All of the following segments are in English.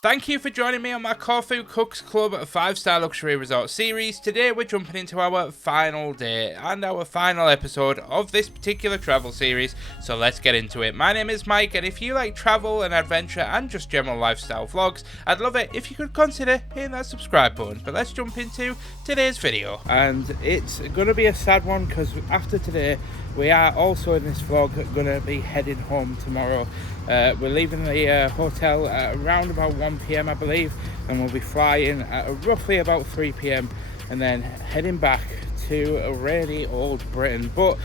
Thank you for joining me on my Corfu Cooks Club 5-star luxury resort series. Today we're jumping into our final day and our final episode of this particular travel series, so let's get into it. My name is Mike, and if you like travel and adventure and just general lifestyle vlogs, I'd love it if you could consider hitting that subscribe button. But let's jump into today's video. And it's going to be a sad one because after today we are also in this vlog going to be heading home tomorrow. We're leaving the hotel at around about 1 PM I believe, and we'll be flying at roughly about 3 PM and then heading back to rainy old Britain. But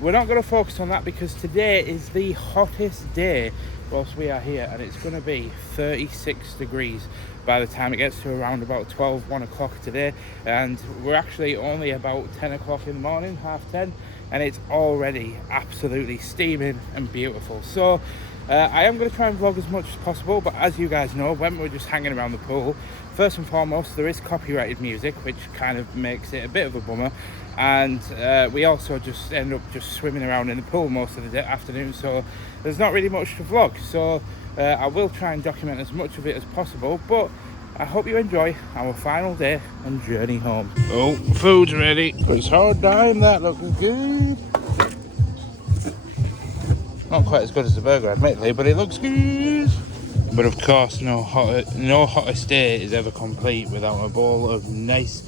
we're not going to focus on that because today is the hottest day whilst we are here, and it's going to be 36 degrees by the time it gets to around about 1 o'clock today, and we're actually only about 10 o'clock in the morning, half 10, and it's already absolutely steaming and beautiful. So I am going to try and vlog as much as possible, but as you guys know, when we're just hanging around the pool, first and foremost there is copyrighted music, which kind of makes it a bit of a bummer, and we also just end up just swimming around in the pool most of the afternoon, so there's not really much to vlog. So I will try and document as much of it as possible, but I hope you enjoy our final day and journey home. Oh, food's ready. It's hard dime, that looking good. Not quite as good as the burger, admittedly, but it looks good. But of course, no hottest day is ever complete without a bowl of nice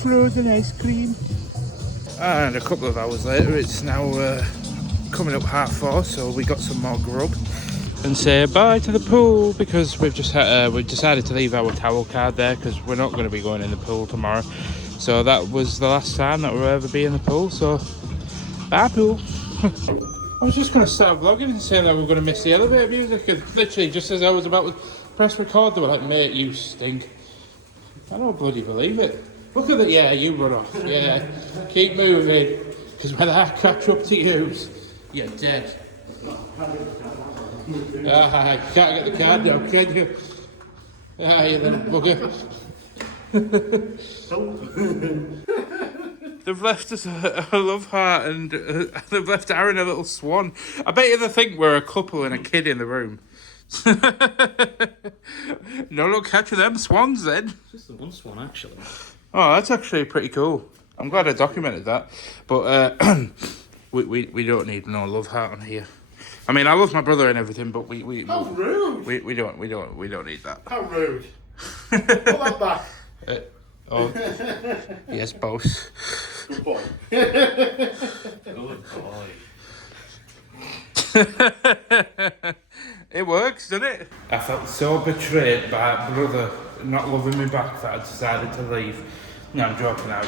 frozen ice cream. And a couple of hours later, it's now coming up 4:30, so we got some more grub. And say bye to the pool because we've decided to leave our towel card there because we're not going to be going in the pool tomorrow. So that was the last time that we'll ever be in the pool. So bye, pool. I was just going to start vlogging and say that we're going to miss the elevator music, and literally just as I was about to press record they were like, mate, you stink. I don't bloody believe it. Look at that. Yeah, you run off. Yeah, keep moving, because when I catch up to you, you're dead. You can't get the card now, can you? You little bugger. They've left us a love heart, and they've left Aaron a little swan. I bet you they think we're a couple and a kid in the room. No luck catching them swans then. Just the one swan, actually. Oh, that's actually pretty cool. I'm glad I documented that. But we don't need no love heart on here. I mean, I love my brother and everything, but How rude! We don't need that. How rude! Put that back. Oh, yes, boss. Good boy. Good boy. It works, doesn't it? I felt so betrayed by a brother not loving me back that I decided to leave. No, I'm joking. I'm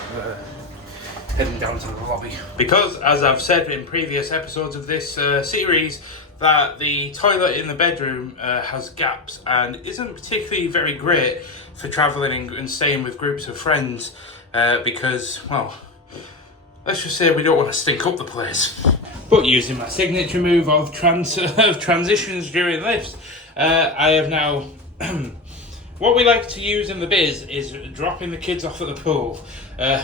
heading down to the lobby. Because, as I've said in previous episodes of this series, that the toilet in the bedroom has gaps and isn't particularly very great for travelling and staying with groups of friends because, well, let's just say we don't want to stink up the place. But using my signature move of transitions during lifts, I have now... What we like to use in the biz is dropping the kids off at the pool.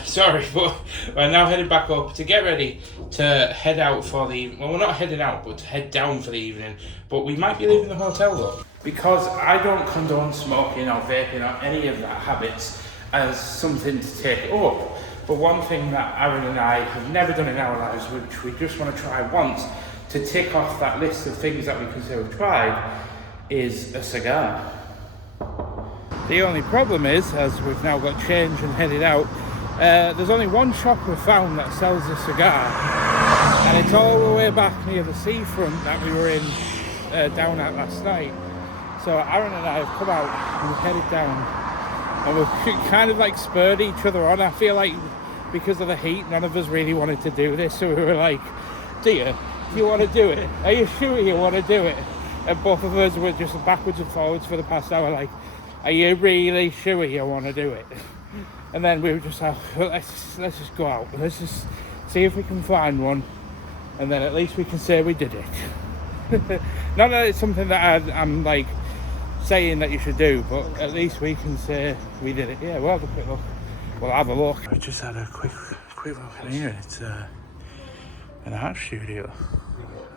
Sorry, but we're now heading back up to get ready to head out for the... Well, we're not heading out, but to head down for the evening. But we might be leaving the hotel though. Because I don't condone smoking or vaping or any of that habits as something to take up. But one thing that Aaron and I have never done in our lives, which we just want to try once, to tick off that list of things that we consider tried, is a cigar. The only problem is, as we've now got change and headed out, there's only one shop we've found that sells a cigar, and it's all the way back near the seafront that we were in down at last night. So Aaron and I have come out and we've headed down, and we've kind of like spurred each other on. I feel like because of the heat, none of us really wanted to do this, so we were like, do you want to do it? Are you sure you want to do it? And both of us were just backwards and forwards for the past hour, like, are you really sure you want to do it? And then we were just like, well, let's just go out. Let's just see if we can find one. And then at least we can say we did it. Not that it's something that I'm like saying that you should do, but at least we can say we did it. Yeah, we'll have a quick look. We'll have a look. We just had a quick look in here. It's an art studio.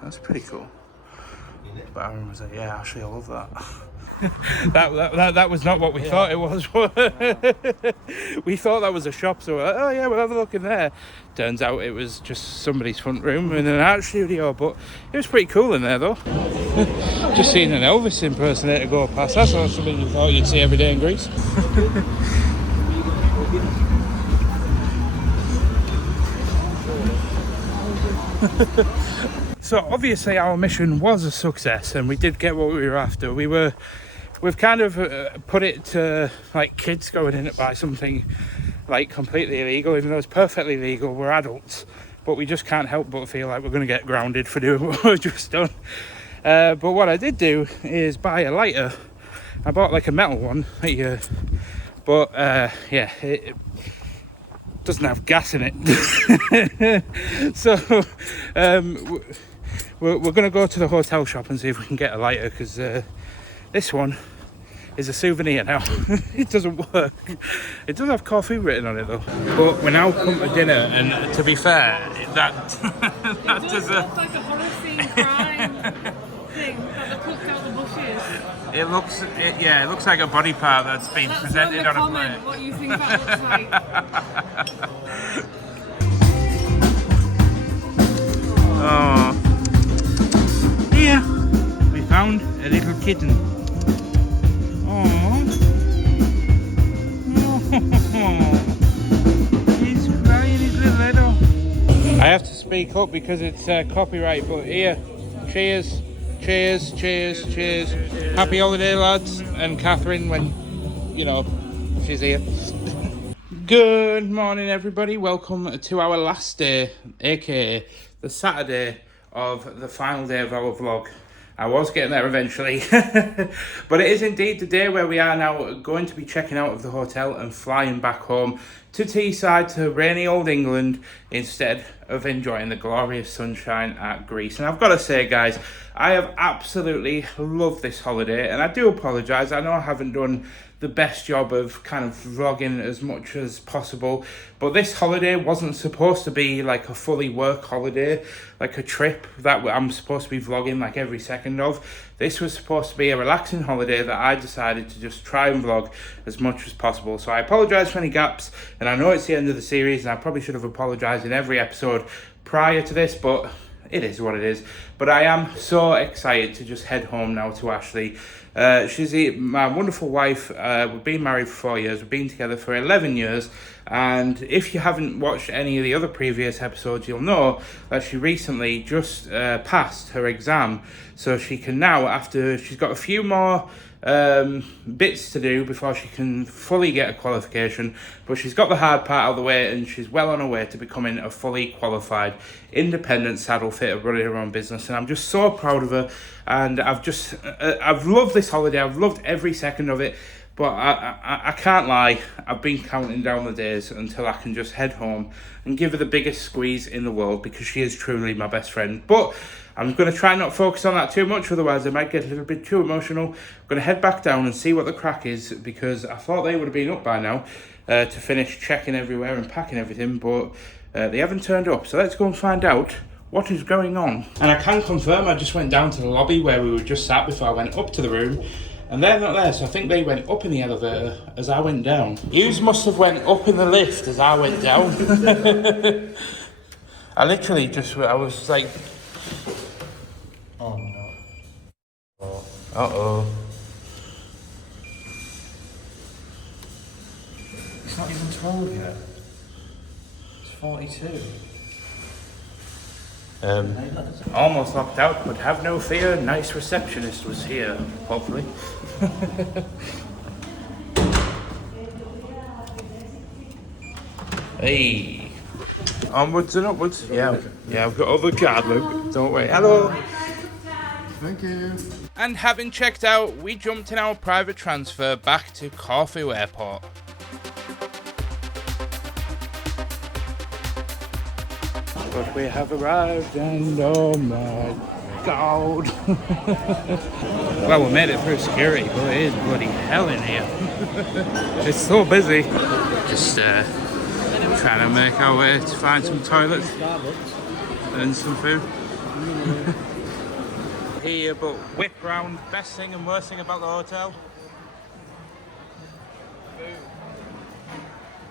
That's pretty cool. But Aaron was like, yeah, actually I love that. that was not what we thought it was. We thought that was a shop, so we're like, oh yeah, we'll have a look in there. Turns out it was just somebody's front room in an art studio, but it was pretty cool in there though. Just seeing an Elvis impersonator go past, that's not something you thought you'd see every day in Greece. So obviously our mission was a success and we did get what we were after. We've kind of put it to like kids going in to buy something like completely illegal, even though it's perfectly legal. We're adults, but we just can't help but feel like we're going to get grounded for doing what we've just done. But what I did do is buy a lighter. I bought like a metal one, but yeah, it doesn't have gas in it. So we're going to go to the hotel shop and see if we can get a lighter, because this one is a souvenir now. It doesn't work. It does have Corfu written on it though. But we're now come to dinner, and to be fair, that does look like a horror scene crime thing that they plucked out the bushes. it looks like a body part that's been presented on a plate. What you think that looks like? Oh, here we found a little kitten. Oh, he's crying his little head off. I have to speak up because it's copyright, but here, cheers, cheers, cheers, cheers. Happy holiday, lads, and Catherine when, you know, she's here. Good morning, everybody. Welcome to our last day, aka the Saturday of the final day of our vlog. I was getting there eventually, but it is indeed the day where we are now going to be checking out of the hotel and flying back home to Teesside, to rainy old England, instead of enjoying the glorious sunshine at Greece. And I've got to say, guys, I have absolutely loved this holiday, and I do apologise. I know I haven't done the best job of kind of vlogging as much as possible, but this holiday wasn't supposed to be like a fully work holiday, like a trip that I'm supposed to be vlogging like every second of. This was supposed to be a relaxing holiday that I decided to just try and vlog as much as possible. So I apologise for any gaps, and I know it's the end of the series and I probably should have apologised in every episode prior to this, but it is what it is. But I am so excited to just head home now to Ashley. She's my wonderful wife. We've been married for 4 years. We've been together for 11 years. And if you haven't watched any of the other previous episodes, you'll know that she recently just passed her exam. So she can now, after she's got a few more bits to do before she can fully get a qualification, but she's got the hard part out of the way and she's well on her way to becoming a fully qualified independent saddle fitter running her own business. And I'm just so proud of her, and I've loved this holiday. I've loved every second of it, but I can't lie, I've been counting down the days until I can just head home and give her the biggest squeeze in the world, because she is truly my best friend. But I'm going to try not to focus on that too much, otherwise I might get a little bit too emotional. I'm going to head back down and see what the crack is, because I thought they would have been up by now to finish checking everywhere and packing everything, but they haven't turned up. So let's go and find out what is going on. And I can confirm I just went down to the lobby where we were just sat before I went up to the room, and they're not there, so I think they went up in the elevator as I went down. Yous must have went up in the lift as I went down. I was like... Oh no. Uh-oh. It's not even 12 yet. It's 42. Almost locked out, but have no fear, nice receptionist was here, hopefully. Hey. Onwards and upwards. Yeah, I've got other card, look. Don't worry. Hello. Thank you. And having checked out, we jumped in our private transfer back to Corfu Airport. But we have arrived, and oh my god. Well, we made it through security, but it is bloody hell in here. It's so busy. Just trying to make our way to find some toilets and some food. here, but whip round. Best thing and worst thing about the hotel?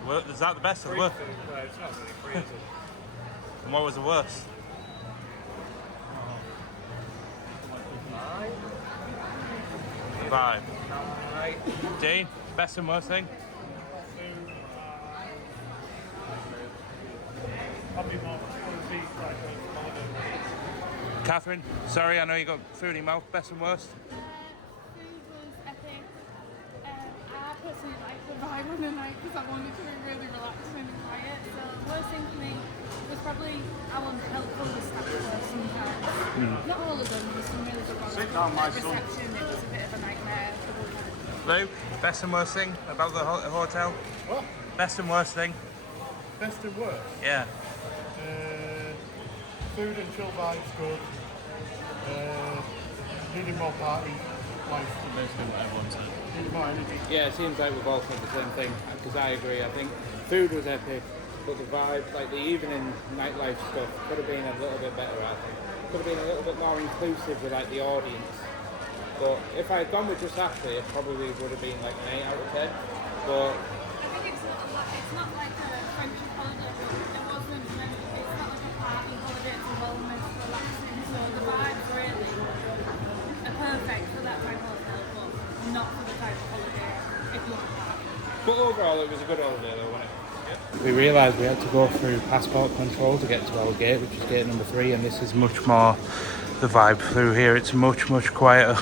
Well, is that the best or the worst? No, it's not really free, is it? And what was the worst? The vibe. Dean, best and worst thing? Catherine, sorry, I know you got food in your mouth. Best and worst? Food was epic. I personally like the vibe on the night because I wanted to be really relaxed and quiet. So the worst thing for me was probably how unhelpful the staff were sometimes. Not all of them, there was some really good ones. Reception, it was a bit of a nightmare. Lou, best and worst thing about the hotel? What? Best and worst thing? Best and worst? Yeah. Food and chill vibes good. Needing more party life. Basically what everyone said. Needing more energy. Yeah, it seems like we've all said the same thing, because I agree. I think food was epic, but the vibe, like the evening nightlife stuff, could have been a little bit better, I think. Could have been a little bit more inclusive with like the audience. But if I had gone with just Ashley, it probably would have been like an 8 out of 10. But I think it's not like a friendship holiday, but there wasn't many, it's not like a party holiday, it's a wellness, relaxing, so the vibes really are perfect for that type of hotel, but not for the type of holiday if you want a party. But overall, it was a good holiday though, wasn't it? We realised we had to go through passport control to get to our gate, which is gate number 3, and this is much more the vibe through here. It's much quieter.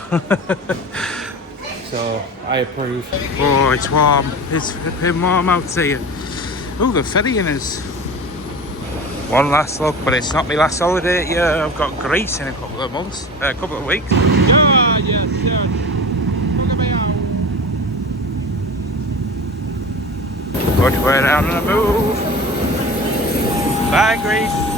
So I approve. Oh, it's warm. It's flipping warm out here. Oh, the ferrying is. One last look, but it's not my last holiday yet. I've got Greece in a couple of months, a couple of weeks. Yeah, yes. But we're on the move. Bye, Greece.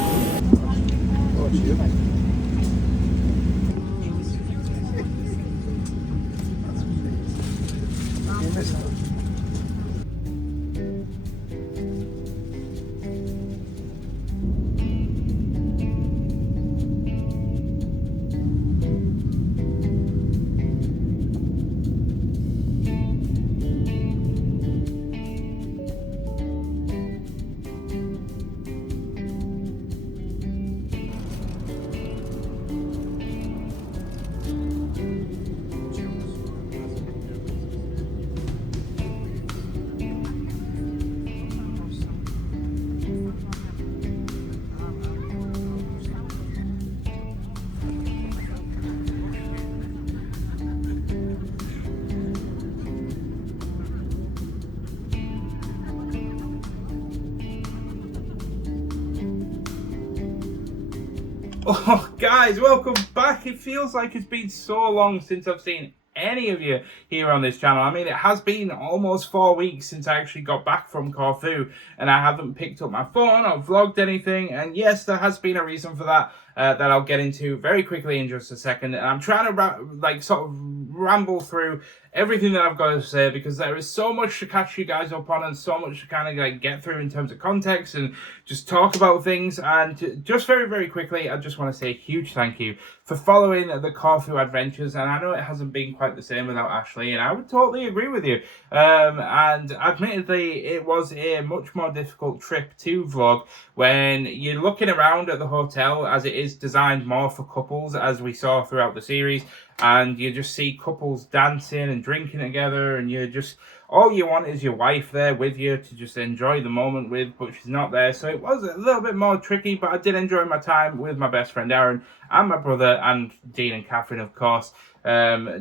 Oh, guys, welcome back. It feels like it's been so long since I've seen any of you here on this channel. I mean, it has been almost 4 weeks since I actually got back from Corfu, and I haven't picked up my phone or vlogged anything. And yes, there has been a reason for that that I'll get into very quickly in just a second. And I'm trying to sort of ramble through everything that I've got to say, because there is so much to catch you guys up on and so much to kind of like get through in terms of context and just talk about things. And just very quickly, I just want to say a huge thank you for following the Corfu adventures. And I know it hasn't been quite the same without Ashley, and I would totally agree with you. And admittedly, it was a much more difficult trip to vlog when you're looking around at the hotel, as it is designed more for couples, as we saw throughout the series. And you just see couples dancing and drinking together, and you just, all you want is your wife there with you to just enjoy the moment with, but she's not there. So it was a little bit more tricky, but I did enjoy my time with my best friend Aaron and my brother and Dean and Catherine, of course.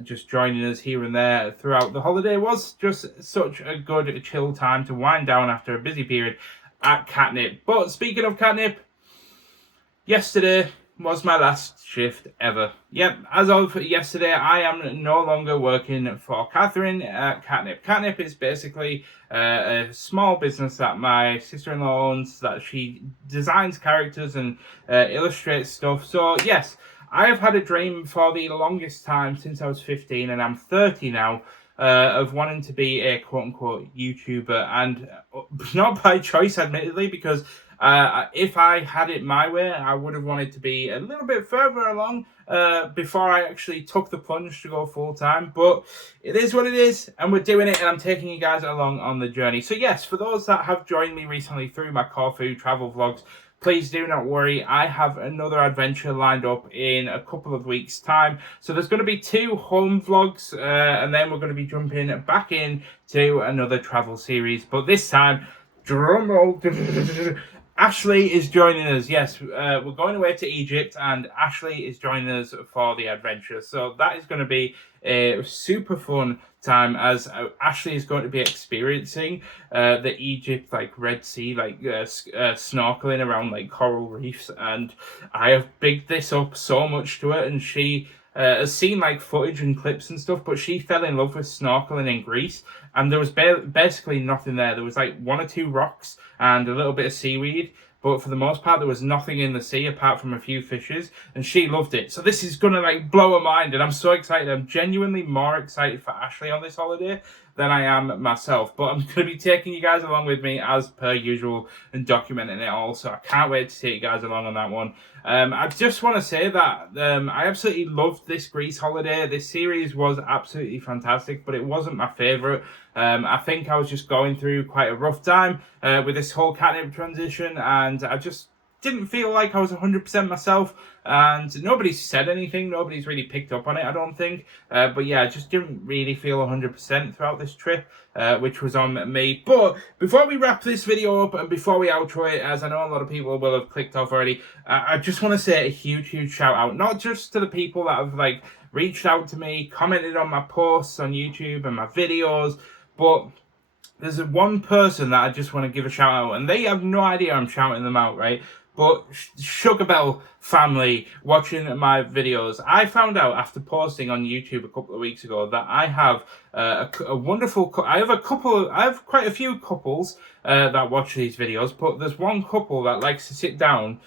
Just joining us here and there throughout the holiday was just such a good chill time to wind down after a busy period at Catnip. But speaking of Catnip, yesterday was my last shift ever. Yep, as of yesterday, I am no longer working for Catherine at Catnip. Catnip is basically a small business that my sister-in-law owns, that she designs characters and illustrates stuff. So yes, I have had a dream for the longest time since I was 15, and I'm 30 now, of wanting to be a quote-unquote YouTuber, and not by choice, admittedly, because if I had it my way, I would have wanted to be a little bit further along before I actually took the plunge to go full-time. But it is what it is, and we're doing it, and I'm taking you guys along on the journey. So yes, for those that have joined me recently through my Corfu travel vlogs, please do not worry, I have another adventure lined up in a couple of weeks' time. So there's going to be 2 home vlogs, and then we're going to be jumping back in to another travel series. But this time, drumroll, Ashley is joining us. Yes, we're going away to Egypt, and Ashley is joining us for the adventure. So that is going to be a super fun time, as Ashley is going to be experiencing the Egypt Red Sea snorkeling around coral reefs, and I have bigged this up so much to her, and she has seen footage and clips and stuff, but she fell in love with snorkeling in Greece, and there was basically nothing there. There was 1 or 2 rocks and a little bit of seaweed, but for the most part there was nothing in the sea apart from a few fishes, and she loved it. So this is gonna blow her mind, and I'm so excited. I'm genuinely more excited for Ashley on this holiday than I am myself, but I'm going to be taking you guys along with me as per usual and documenting it all, so I can't wait to take you guys along on that one. I just want to say that I absolutely loved this Greece holiday. This series was absolutely fantastic, but it wasn't my favourite. I think I was just going through quite a rough time with this whole catnip transition, and I just didn't feel like I was 100% myself, and nobody's said anything, nobody's really picked up on it, I don't think, but yeah, I just didn't really feel 100% throughout this trip, which was on me. But before we wrap this video up and before we outro it, as I know a lot of people will have clicked off already, I just want to say a huge shout out, not just to the people that have reached out to me, commented on my posts on YouTube and my videos, but there's one person that I just want to give a shout out, and they have no idea I'm shouting them out, right? But Sugar Bell family watching my videos, I found out after posting on YouTube a couple of weeks ago that I have a wonderful. I have quite a few couples that watch these videos, but there's one couple that likes to sit down,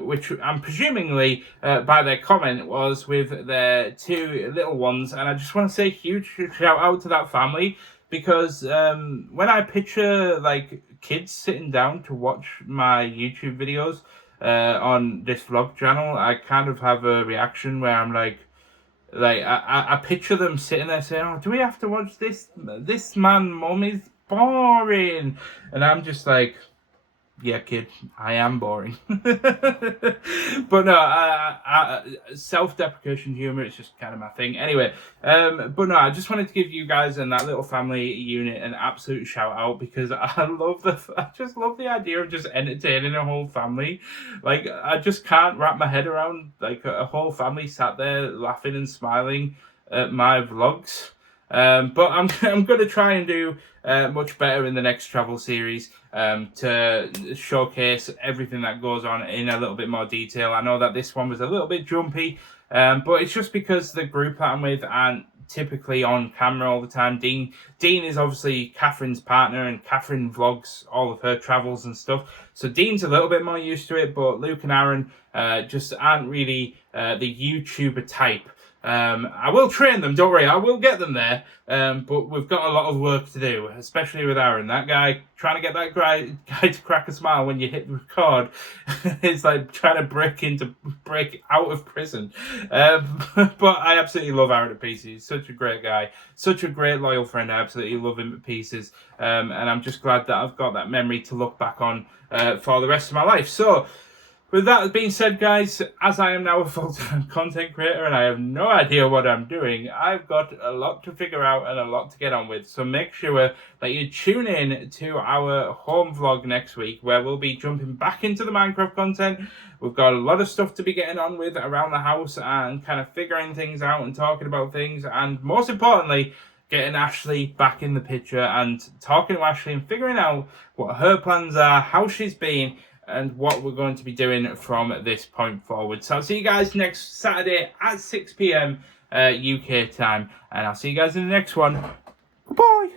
which I'm presumingly by their comment was with their 2 little ones, and I just want to say a huge shout out to that family, because when I picture kids sitting down to watch my YouTube videos on this vlog channel, I kind of have a reaction where I'm I picture them sitting there saying, "Oh, do we have to watch this? This mum is boring," and I'm just yeah, kid, I am boring. But no, self-deprecation humor, it's just kind of my thing. Anyway, but no, I just wanted to give you guys and that little family unit an absolute shout out, because I just love the idea of just entertaining a whole family. I just can't wrap my head around a whole family sat there laughing and smiling at my vlogs. But I'm going to try and do much better in the next travel series to showcase everything that goes on in a little bit more detail. I know that this one was a little bit jumpy, but it's just because the group that I'm with aren't typically on camera all the time. Dean is obviously Catherine's partner, and Catherine vlogs all of her travels and stuff. So Dean's a little bit more used to it, but Luke and Aaron just aren't really the YouTuber type. I will train them, don't worry, I will get them there, but we've got a lot of work to do, especially with Aaron. That guy, trying to get that guy to crack a smile when you hit record, it's like trying to break out of prison. But I absolutely love Aaron to pieces. He's such a great guy, such a great loyal friend. I absolutely love him to pieces, and I'm just glad that I've got that memory to look back on for the rest of my life. So with that being said, guys, as I am now a full-time content creator and I have no idea what I'm doing, I've got a lot to figure out and a lot to get on with. So make sure that you tune in to our home vlog next week, where we'll be jumping back into the Minecraft content. We've got a lot of stuff to be getting on with around the house and kind of figuring things out and talking about things. And most importantly, getting Ashley back in the picture and talking to Ashley and figuring out what her plans are, how she's been, and what we're going to be doing from this point forward. So I'll see you guys next Saturday at 6 PM UK time, and I'll see you guys in the next one. Goodbye.